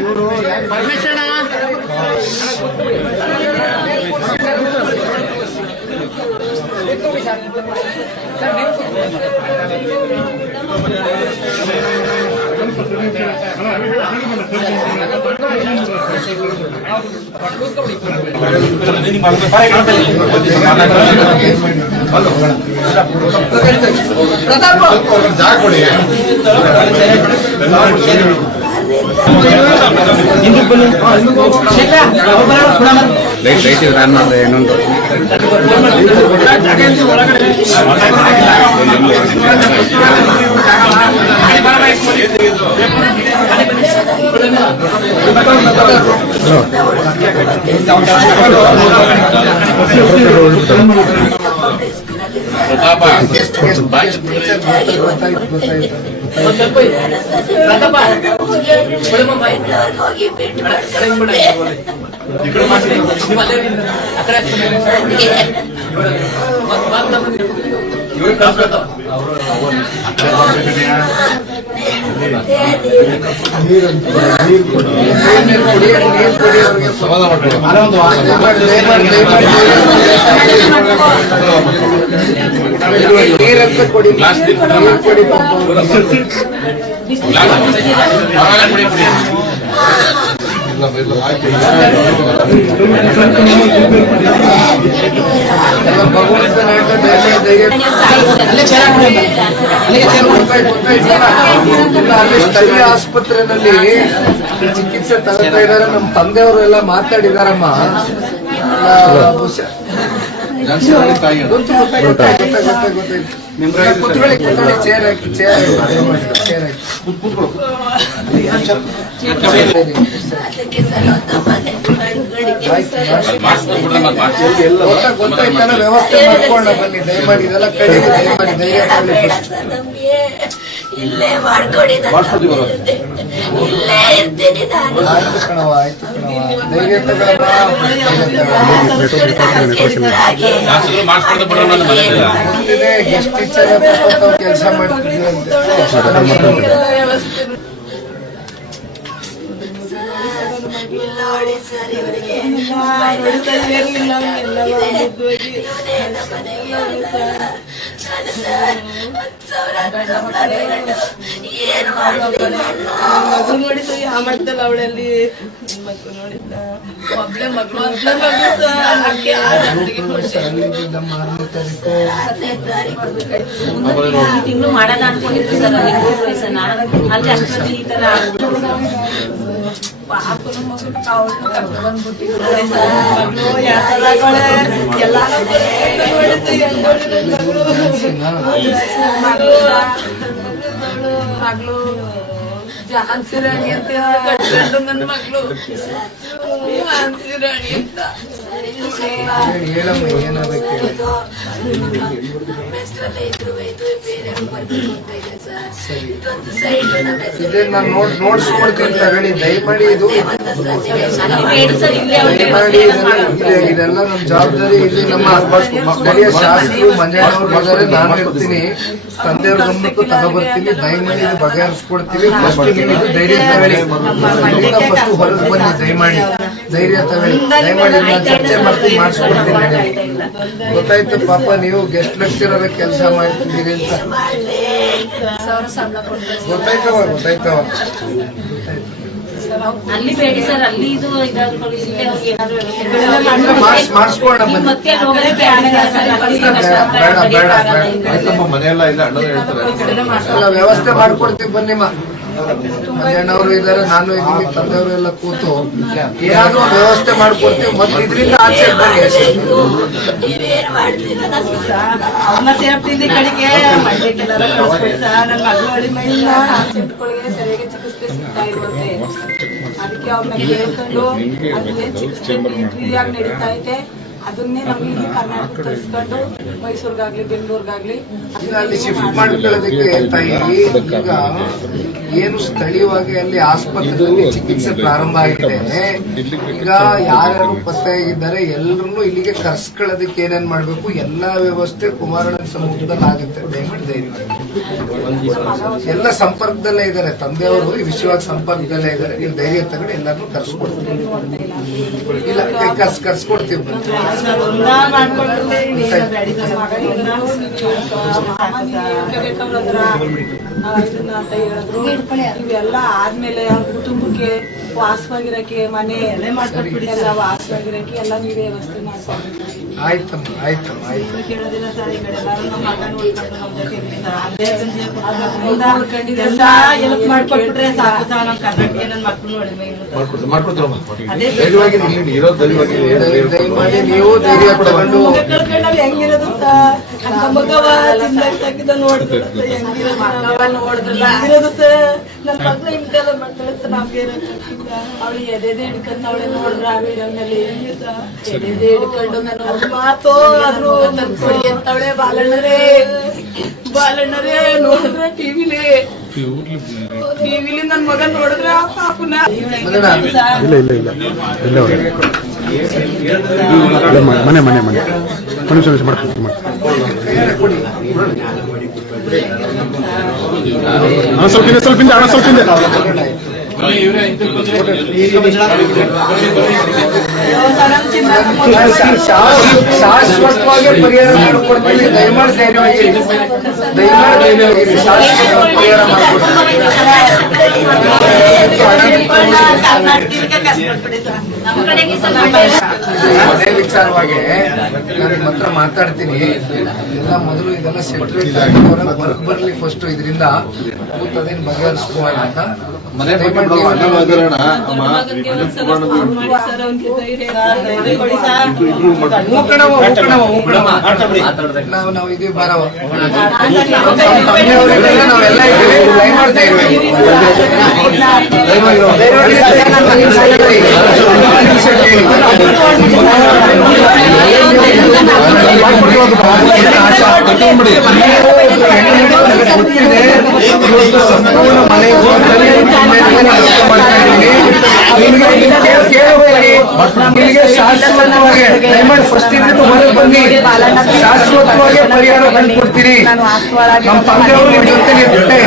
ಇವರು Parameshwara light run ಮಾಡಿದೆ ಇನ್ನೊಂದು ಕೊಡಿ ಸ್ಥಳೀಯ ಆಸ್ಪತ್ರೆಯಲ್ಲಿ ಚಿಕಿತ್ಸೆ ತಗೋತಾ ಇದ್ದಾರೆ. ನಮ್ಮ ತಂದೆಯವರು ಎಲ್ಲ ಮಾತಾಡಿದಾರಮ್ಮ. ಚೇರ್ ಹಾಕಿ ಗೊತ್ತಾಯ್ತಾನ ವ್ಯವಸ್ಥೆ ಮಾಡ್ಕೊಂಡ ಬನ್ನಿ ದಯಮಾಡಿ. ಇದೆಲ್ಲ ಕಡೆಗೆ ದಯಮಾಡಿ ಧೈರ್ಯ ಆಯ್ತು ಕಣವ ಧೈರ್ಯ ತಗೊಳಮ್ಮ. ಗೆಸ್ಟ್ ಟೀಚರ್ ಕೆಲಸ ಮಾಡ್ತಿದ್ವಿ ಅಂತ ಮಗು ನೋಡಿದ್ದು ಯಾವ ಮಾಡ್ತಲ್ಲ ಅವಳಲ್ಲಿ ಮಗು ನೋಡಿದ್ದ ಒಬ್ಳೆ ಮಗಳು ತಿಂಗಳು ಮಾಡೋಣ ಅನ್ಕೊಂಡಿದ್ವಿ ಸರ್. ಅಲ್ಲಿ ಅಷ್ಟೊಂದು ಈ ತರ ಪಾಪನ ಮಗು ಕರ್ಕೊಂಡು ಬಂದ್ಬಿಟ್ಟಿದ್ರು. ಮಗಳು ಝಾನ್ಸಿ ರಾಣಿ ಅಂತ ನನ್ನ ಮಗಳು ಝಾನ್ಸಿ ರಾಣಿ ಅಂತ ಹೇಳಮ್ಮ ಏನಾಗಬೇಕು. ಇದೇ ನಾನು ನೋಡ್ಸ್ಕೊಡ್ತೀನಿ ತಗೊಳ್ಳಿ ದಯಮಾಡಿ. ಇದು ಇದೆಲ್ಲ ನಮ್ಮ ಜವಾಬ್ದಾರಿ. ಇಲ್ಲಿ ನಮ್ಮ ಸ್ಥಳೀಯ ಶಾಸಕರು ಮಂಜಣ್ಣವ್ರು ಬಂದರೆ ನಾನು ಇರ್ತೀನಿ, ತಂದೆಯವ್ರ ಗಮನಕ್ಕೂ ತಗೊಬರ್ತೀನಿ. ದಯಮಾಡಿ ಇದು ಬಗೆಹರಿಸ್ಕೊಡ್ತೀವಿ. ಫಸ್ಟ್ ನೀವು ಧೈರ್ಯ ತಗೊಳ್ಳಿ. ಫಸ್ಟ್ ಹೊರಗೆ ಬನ್ನಿ ದಯಮಾಡಿ. ಧೈರ್ಯ ತಗೊಳ್ಳಿ ದಯಮಾಡಿ. ನಾನು ಚರ್ಚೆ ಮಾಡ್ತೀನಿ, ಮಾಡಿಸ್ಕೊಡ್ತೀನಿ. ಗೊತ್ತಾಯ್ತು ಪಾಪ ನೀವು ಗೆಸ್ಟ್ ಲೆಕ್ಚರರ್ ಕೆಲಸ ಮಾಡ್ತಿದ್ದೀರಿ ಅಂತ ಗೊತ್ತಾಯ್ತವ. ಅಲ್ಲಿ ಬೇಡಿ ಸರ್. ಅಲ್ಲಿ ಇದು ಮಾಡಿಸ್ಕೊಡ ಮನೆಯಲ್ಲ ಇಲ್ಲ ಅಣ್ಣ ಹೇಳ್ತಾರೆ. ವ್ಯವಸ್ಥೆ ಮಾಡ್ಕೊಡ್ತೀವಿ ಬನ್ನಿ. ಮಂಜಣ್ಣವರು ಇದ್ದಾರೆ, ನಾನು ಇದ್ದೀನಿ, ತಂದೆಯವರು ಎಲ್ಲ ಕೂತು ಏನಾದ್ರು ವ್ಯವಸ್ಥೆ ಮಾಡ್ಕೊಡ್ತೀವಿ. ಮತ್ತೆ ಇದರಿಂದ ಆಚೆ ಬನ್ನಿ. ಅವ್ರನ್ನ ಸೇರ್ತಿದ್ದ ಕಡೆಗೆ ಮಂಡ್ಯಕ್ಕೆಲ್ಲ ನನ್ನ ಮಗಳು ಮೈಯಿಂದ ಹಾಸ್ಪಿಟ್ಗಳಿಗೆ ಸರಿಯಾಗಿ ಚಿಕಿತ್ಸೆ ಸಿಗ್ತಾ ಇರುತ್ತೆ. ಅದಕ್ಕೆ ಅವ್ರನ್ನ ಕೇಳ್ಕೊಂಡು ಅಲ್ಲೇ ಚಿಕಿತ್ಸೆ ಫ್ರೀಯಾಗಿ ನಡೀತಾ ಇದೆ. ಅದನ್ನೇ ನಮ್ಗೆ ಇಲ್ಲಿ ಕರ್ನಾಟಕ ತರಿಸ್ಕೊಂಡು ಮೈಸೂರ್ಗಾಗ್ಲಿ ಬೆಂಗಳೂರಿಗಾಗ್ಲಿ ಈಗ ಅಲ್ಲಿ ಶಿಫ್ಟ್ ಮಾಡ್ಕೊಳ್ಳೋದಕ್ಕೆ ತಾಯಿ ಈಗ ಏನು ಸ್ಥಳೀಯವಾಗಿ ಅಲ್ಲಿ ಆಸ್ಪತ್ರೆಯಲ್ಲಿ ಚಿಕಿತ್ಸೆ ಪ್ರಾರಂಭ ಆಗಿದೆ. ಈಗ ಯಾರ್ಯಾರು ಪತ್ತೆಯಾಗಿದ್ದಾರೆ ಎಲ್ಲರನ್ನು ಇಲ್ಲಿಗೆ ಕರ್ಸ್ಕೊಳ್ಳೋದಕ್ಕೆ ಏನೇನ್ ಮಾಡ್ಬೇಕು ಎಲ್ಲಾ ವ್ಯವಸ್ಥೆ ಕುಮಾರಣ್ಣ ಸಮ್ಮುಖದಲ್ಲಿ ಆಗುತ್ತೆ. ದಯಮಾಡಿ ಧೈರ್ಯ ಎಲ್ಲ ಸಂಪರ್ಕದಲ್ಲೇ ಇದ್ದಾರೆ, ತಂದೆಯವರು ಈ ವಿಷಯವಾಗಿ ಸಂಪರ್ಕದಲ್ಲೇ ಇದ್ದಾರೆ. ನೀವು ಧೈರ್ಯ ತಗೊಂಡು ಎಲ್ಲರನ್ನೂ ಕರ್ಸ್ಕೊಡ್ತೀವಿ. ಇಲ್ಲ ಕರ್ಸ್ಕೊಡ್ತೀವಿ ಬಂದು ಅಂತ ಹೇಳಿದ್ರು. ಇವೆಲ್ಲ ಆದ್ಮೇಲೆ ಅವ್ರ ಕುಟುಂಬಕ್ಕೆ ವಾಸವಾಗಿರಕ್ಕೆ ಮನೆ ಎಲೆ ಮಾಡ್ಕೊಟ್ಬಿಟ್ಟಿಲ್ಲ, ವಾಸವಾಗಿರಕ್ಕೆ ಎಲ್ಲ ನೀವೇ ವ್ಯವಸ್ಥೆ ಮಾಡ್ಕೊಂಡು ಆಯ್ತಮ್ಮ ಆಯ್ತಮ್ಮ ಆಯ್ತು. ಕೇಳೋದಿಲ್ಲ ಸರ್. ಈ ಕಡೆ ಎಲ್ಲರೂ ನಮ್ಮ ಮಗನ ಉಳ್ಕೊಂಡು ನಮ್ಮ ಜೊತೆ ಉಳ್ಕೊಂಡಿದೆ ಸರ್. ಹೆಲ್ಪ್ ಮಾಡ್ಕೊಟ್ಬಿಟ್ರೆ ಸಾಕು ಸರ್. ನಮ್ಮ ಕರ್ನಾಟಕ ನನ್ನ ಮಕ್ಕಳು ದಯಮಾಡಿ ನೀವು ಧೈರ್ಯ ತಗೊಂಡು ಕಳ್ಕೊಂಡು ಹೆಂಗಿರೋದು ಸರ್. ನಮ್ಮ ಮಗವ ಚಿಂದ ನೋಡ್ತಿರೋದು ಹೆಂಗಿರೋದು ಸರ್. ನನ್ನ ಮಕ್ಳು ಹಿಂಗೆಲ್ಲ ಮಾಡ್ತಾರೆ ಸರ್. ನಮ್ಗೆ ಅವಳು ಎದೆದೆ ಹಿಡ್ಕೊಂಡು ಅವಳೆ ನೋಡ್ರ ಆ ವಿಡಿಯೋನಲ್ಲಿ ಹೆಂಗೆ ಸರ್. ಎದೆದೆ ಹಿಡ್ಕೊಂಡು ನಾನು ಅವ್ರ ಮಾತು ಆದ್ರೂ ನನ್ ಕೊಡಿ ಅಂತವಳೆ. ಬಾಲಣ್ಣರೇ ನೋಡಿದ್ರ ಟಿವಿಲಿ ನನ್ ಮಗ ನೋಡಿದ್ರ ಪಾಪನ ಮನೆ ಮನೆ ಮನೆ ಮನುಷ್ಯ ಮಾಡ್ಕೊಂಡು ಸ್ವಲ್ಪ ಹಿಂದೆ ಸ್ವಲ್ಪ ಹಿಂದೆ ಶಾಶ್ವತವಾಗಿ ಪರಿಹಾರ ಮಾಡಿಕೊಡ್ತೀವಿ. ದಯಮಾಡಿ ಧೈರ್ಯವಾಗಿ ಶಾಶ್ವತ ಪರಿಹಾರ ಅದೇ ವಿಚಾರವಾಗಿ ನಾನು ನಿಮ್ಮ ಹತ್ರ ಮಾತಾಡ್ತೀನಿ. ಎಲ್ಲ ಮೊದಲು ಇದೆಲ್ಲ ಸೆಟ್ರೇಟ್ ಆಗಿ ವರ್ಕ್ ಬರ್ಲಿ ಫಸ್ಟ್. ಇದರಿಂದ ಅದೇನು ಬಗೆಹರಿಸ್ಕೋಣ ಅಂತ ನಾವು ಇದೀವಿ ಬಾರವ ನಾವೆಲ್ಲ ಇದ್ದೀವಿ. ದಯಮಾಡಿ ಸಂಪೂರ್ಣ ಮನೆ ಶಾಶ್ವತವಾಗಿ ದಯಮಾಡಿ ಫಸ್ಟ್ ಹೊರಗೆ ಬನ್ನಿ. ಶಾಶ್ವತವಾಗಿ ಪರಿಹಾರ ಕಂಡುಕೊಡ್ತೀರಿ. ನಮ್ಮ ತಂದೆಯವರು ನಿಮ್ಮ ಜೊತೆ